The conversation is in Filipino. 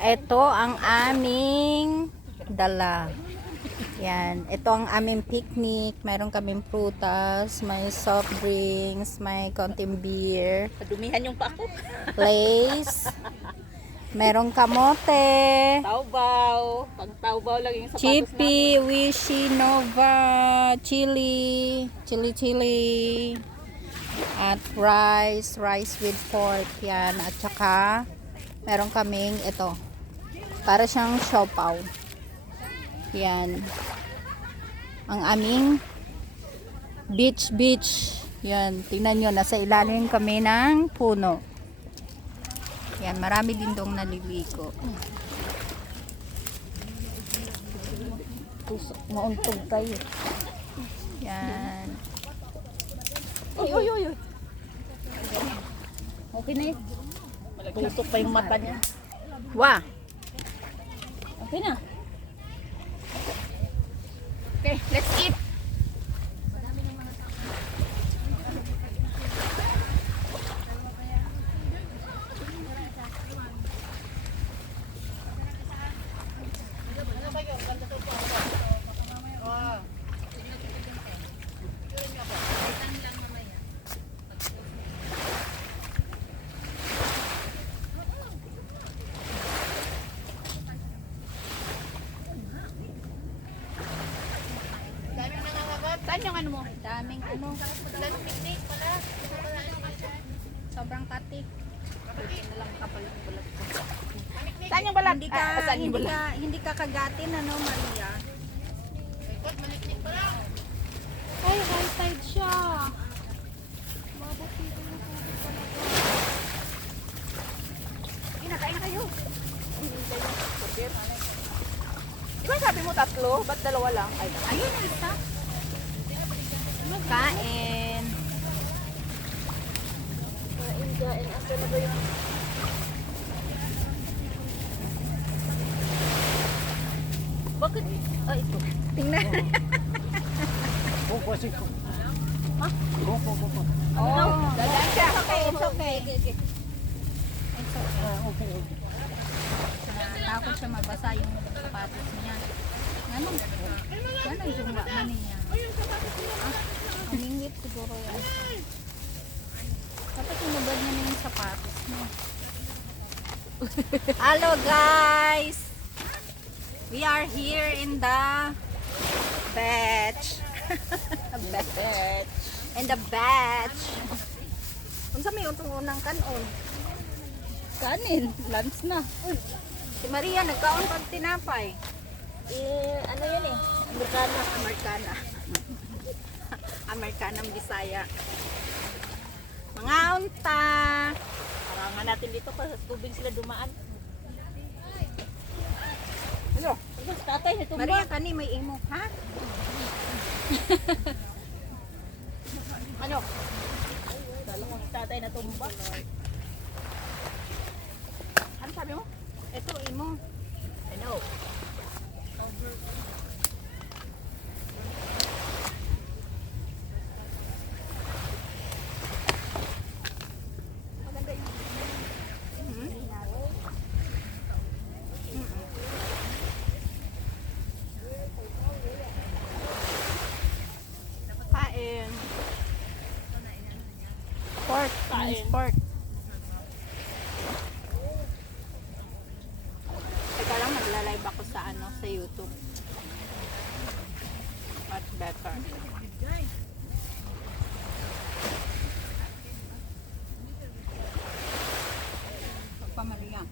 Ito ang aming dala. Yan. Ito ang aming picnic. Meron kaming prutas, may soft drinks, may konting beer. Padumihan yung pako. Lace. Merong kamote. Taubaw. Pag taubaw lang yung sapatos Chippy, Wishy, Nova, chili, chili. At rice with pork. Yan. At saka, meron kaming ito. Para siyang siopaw. Yan. Ang aming beach. Yan. Tingnan nyo. Nasa ilalim kami ng puno. Yan. Marami din dong naliligo. Mauntog kayo. Yan. Uy. Okay na yun. Tutok pa yung mata niya. Wah! Okay na. Okay, let's eat. Saan yung ano mo? Daming ano. Daming picnic pala. Sobrang katik. Saan yung balat? Saan yung balat? Hindi ka kagatin ano, Maria? Ay, high tide siya. Kain na kayo. Di ba sabi mo tatlo? Ba't dalawa lang? Ayun, isa. Kain. Kain. Asa na ba yun? Bakit? Ito. Tingnan. Oh, dadaan siya. It's okay. It's okay. Takot siya mabasa yung sapatos niya. Ano yung ba niya? Umingit siguro yan. Dapat inubad niya na yung sapatos niya. Hello guys! We are here in the beach. In the beach. Kung sa may utong unang kanon. Kanin. Lunch na. Si Maria nagkaon pag tinapay. Ano yun eh? Americana. Americanang Bisaya. Mga unta. Parangan natin dito pa sa tubig sila dumaan. Ano? Ito si tatay na tumba. Maria kani may imo, ha? Ano? Dala mo si tatay na tumba. Ano sabi mo? Ito imo. I know. Maganda yung Kain. Pork. Kain. Pork. Teka lang, magla-live ako sa sa YouTube. Much better. Pa Maria.